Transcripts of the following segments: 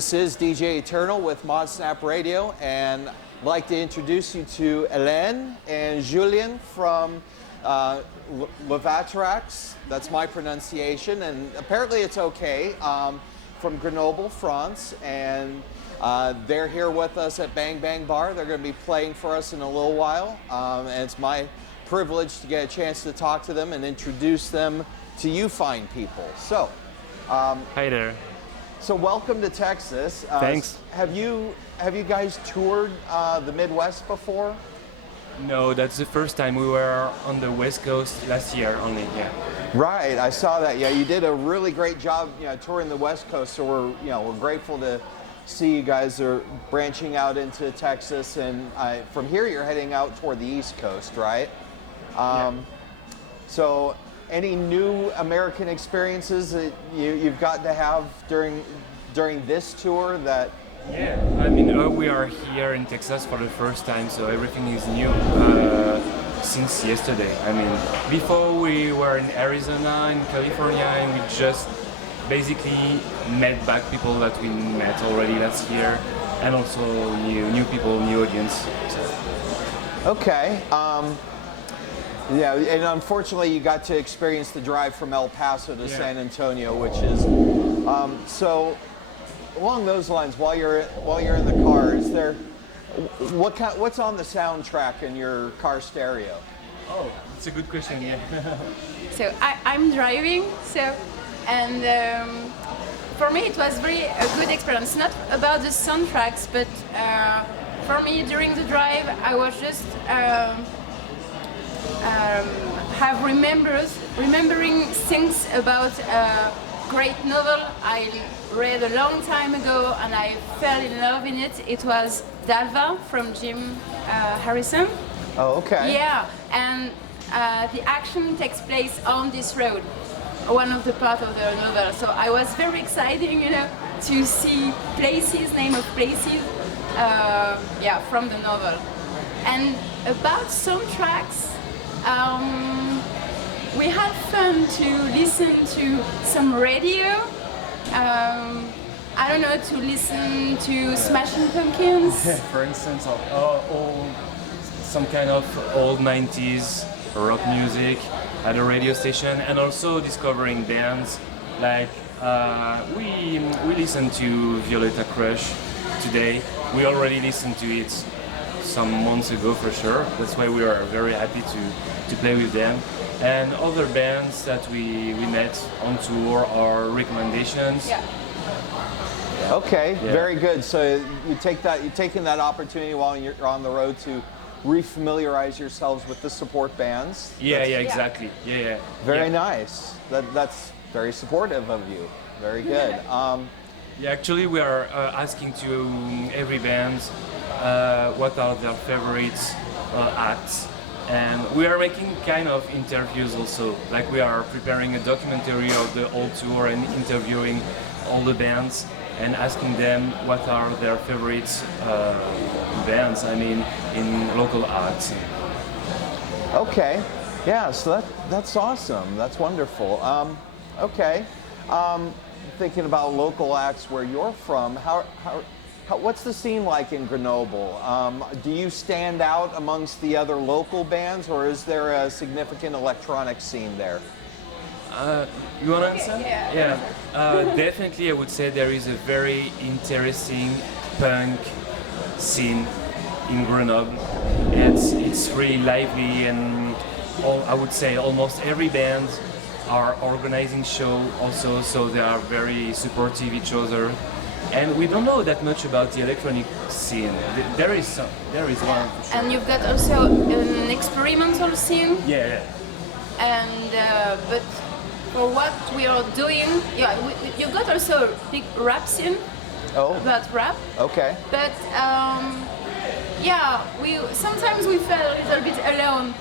This is DJ Eternal with Modsnap Radio, and I'd like to introduce you to Hélène and Julien from Lovataraxx. That's my pronunciation, and apparently it's okay. From Grenoble, France, and they're here with us at Bang Bang Bar. They're going to be playing for us in a little while, and it's my privilege to get a chance to talk to them and introduce them to you fine people. So, hi there. So welcome to Texas. Thanks. Have you guys toured the Midwest before? No, that's the first time. We were on the West Coast last year only. Yeah. Right, I saw that. Yeah, you did a really great job, touring the West Coast. So we're grateful to see you guys are branching out into Texas, and from here you're heading out toward the East Coast, right? Yeah. So, any new American experiences that you've got to have during this tour that? Yeah, I mean, we are here in Texas for the first time, so everything is new since yesterday. I mean, before we were in Arizona, in California, and we just basically met back people that we met already last year, and also new people, new audience. So. Okay. Yeah, and unfortunately you got to experience the drive from El Paso to San Antonio, which is so. Along those lines, while you're in the car, is there what's on the soundtrack in your car stereo? Oh, that's a good question. Yeah. So I'm driving, and for me it was a good experience. Not about the soundtracks, but for me during the drive I was just remembering things about a great novel I read a long time ago, and I fell in love in it. It was Dalva from Jim Harrison. Oh, okay. Yeah, and the action takes place on this road, one of the parts of the novel. So I was very excited, to see places, name of places, from the novel. And about soundtracks, we had fun to listen to some radio. I don't know, to listen to Smashing Pumpkins. For instance, some kind of old 90s rock music at a radio station, and also discovering bands like we listened to Lovataraxx today. We already listened to it some months ago for sure. That's why we are very happy to play with them. And other bands that we met on tour or recommendations. Yeah. Okay, very good. So you're taking that opportunity while you're on the road to refamiliarize yourselves with the support bands. Yeah, exactly. Yeah. Very nice. That's very supportive of you. Very good. Yeah, actually we are asking to every band what are their favorite acts. And we are making kind of interviews also, like we are preparing a documentary of the whole tour and interviewing all the bands and asking them what are their favorite bands, I mean, in local acts. Okay, yeah, so that's awesome, that's wonderful. Okay, thinking about local acts where you're from, what's the scene like in Grenoble? Do you stand out amongst the other local bands, or is there a significant electronic scene there? You want to answer? Yeah. Definitely, I would say there is a very interesting punk scene in Grenoble. It's really lively, and I would say almost every band are organizing show also, so they are very supportive each other. And we don't know that much about the electronic scene. There is one. For sure. And you've got also an experimental scene. Yeah. And but for what we are doing, you've got also a big rap scene. Oh. About rap. Okay. But sometimes we feel a little bit alone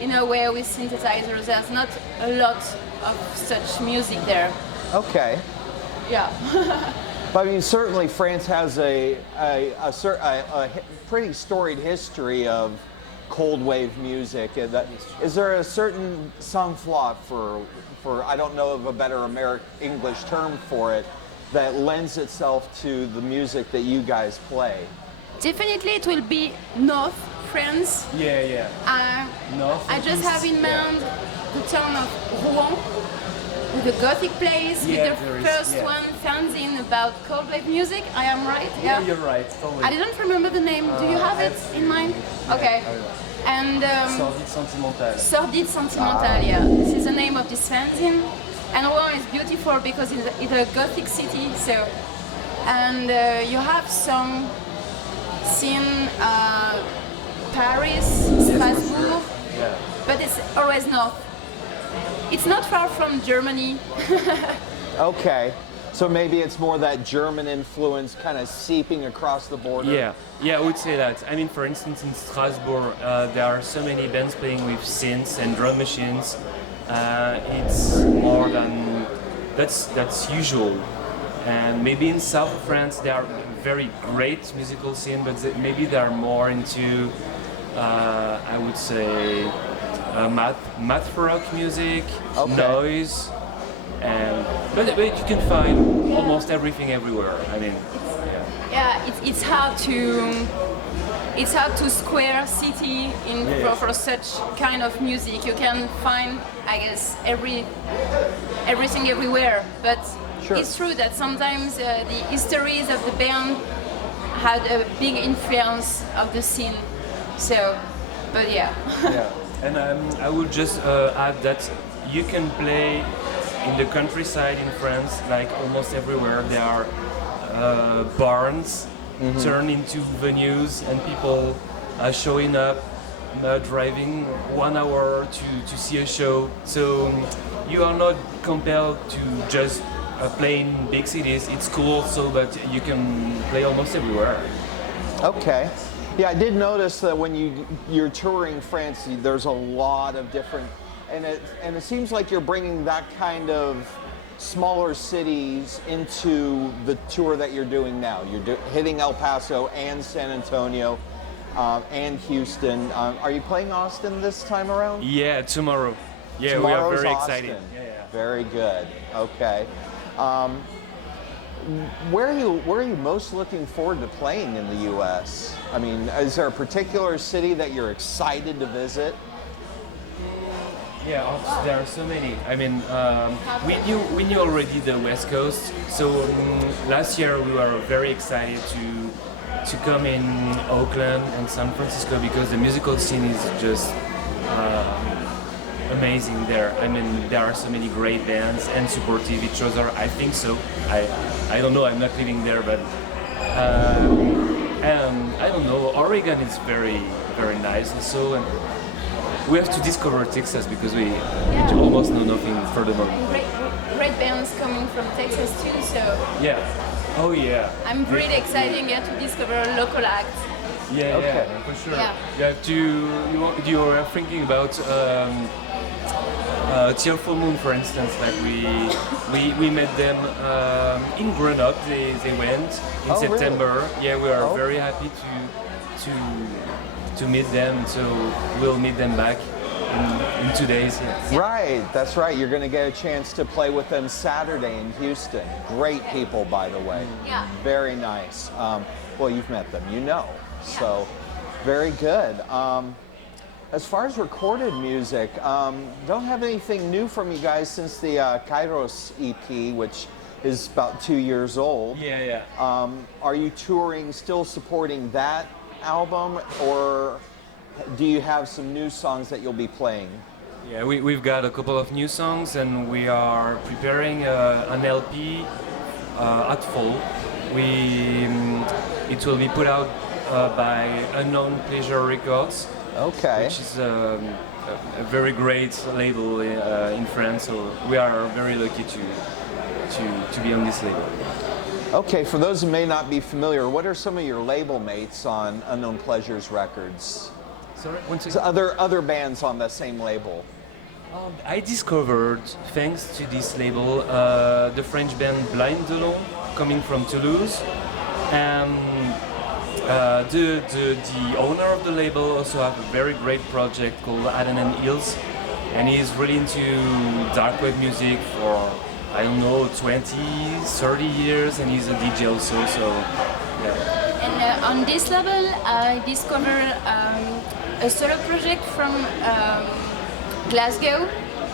in a way with synthesizers. There's not a lot of such music there. Okay. Yeah. But I mean, certainly France has a pretty storied history of cold wave music. Is there a certain sang-froid for I don't know of a better English term for it, that lends itself to the music that you guys play? Definitely it will be North France. Yeah. North. I just east, have in mind the town of Rouen, with the Gothic place, Yeah, with there the is, first yeah. one fanzine about coldwave music. I am right? Yeah, you're right. Totally. I didn't remember the name. Do you have it in mind? Okay. And Sordide Sentimental. Sordide Sentimental, yeah. This is the name of this fanzine. And Rouen is beautiful because it's a Gothic city. So, and you have some scene Paris, Strasbourg, Yeah. but it's always north. It's not far from Germany. Okay, so maybe it's more that German influence kind of seeping across the border. Yeah, I would say that. I mean, for instance, in Strasbourg, there are so many bands playing with synths and drum machines. It's more than that's usual. And maybe in south of France, there are very great musical scene, but maybe they are more into, I would say, math rock music, Okay. noise, but you can find almost everything everywhere. I mean, Yeah, it's hard to square city for such kind of music. You can find, I guess, everything everywhere. But Sure. it's true that sometimes the histories of the band had a big influence of the scene. So, but yeah. Yeah. and I would just add that you can play in the countryside in France, like almost everywhere. There are barns turned into venues, and people are showing up, driving 1 hour to see a show. So you are not compelled to just play in big cities. It's cool also, but you can play almost everywhere. Okay. Yeah, I did notice that when you're touring France, there's a lot of different, and it seems like you're bringing that kind of smaller cities into the tour that you're doing now. You're hitting El Paso and San Antonio and Houston. Are you playing Austin this time around? Yeah, tomorrow. Yeah, Tomorrow's we are very Austin. excited. Yeah. Very good. Okay. Where are you most looking forward to playing in the U.S.? I mean, is there a particular city that you're excited to visit? Yeah, there are so many. I mean, we knew already the West Coast. So last year we were very excited to come in Oakland and San Francisco because the musical scene is just amazing there. I mean, there are so many great bands and supportive each other. I think so. I don't know. I'm not living there, but and I don't know. Oregon is very very nice also. And we have to discover Texas because we almost know nothing for the moment. Great bands coming from Texas too, so Yeah. Oh yeah. I'm really excited to discover local acts. Yeah. Okay. Yeah, for sure. Yeah. You were thinking about Tearful Moon, for instance. Like we met them in Grenoble. They went in Oh, really? September. Yeah, we are Oh. very happy to meet them. So we'll meet them back in 2 days. Yeah. Right, that's right. You're going to get a chance to play with them Saturday in Houston. Great people, by the way. Yeah. Very nice. Well, you've met them, you know. So, very good. As far as recorded music, don't have anything new from you guys since the Kairos EP, which is about 2 years old. Yeah. Are you touring, still supporting that album, or do you have some new songs that you'll be playing? Yeah, we've got a couple of new songs, and we are preparing an LP at fall. It will be put out by Unknown Pleasure Records, Okay. which is a very great label in France. So we are very lucky to be on this label. Okay, for those who may not be familiar, what are some of your label mates on Unknown Pleasures Records? Sorry, one So second. other bands on the same label. I discovered, thanks to this label, the French band Blind Delon, coming from Toulouse, and the owner of the label also have a very great project called Adam and Hills, and he's really into dark wave music for I don't know, 20, 30 years, and he's a DJ also, so yeah. And on this label, I discovered a solo project from Glasgow,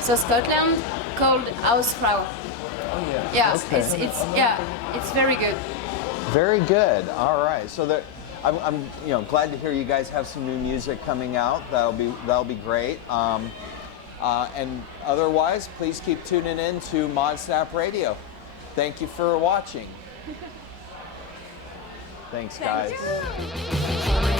so Scotland, called Hausfrau. Oh yeah. Yeah, Okay. it's very good. Very good. All right. So that I'm glad to hear you guys have some new music coming out. That'll be great. And otherwise, please keep tuning in to Modsnap Radio. Thank you for watching. Thanks, guys. Thank you.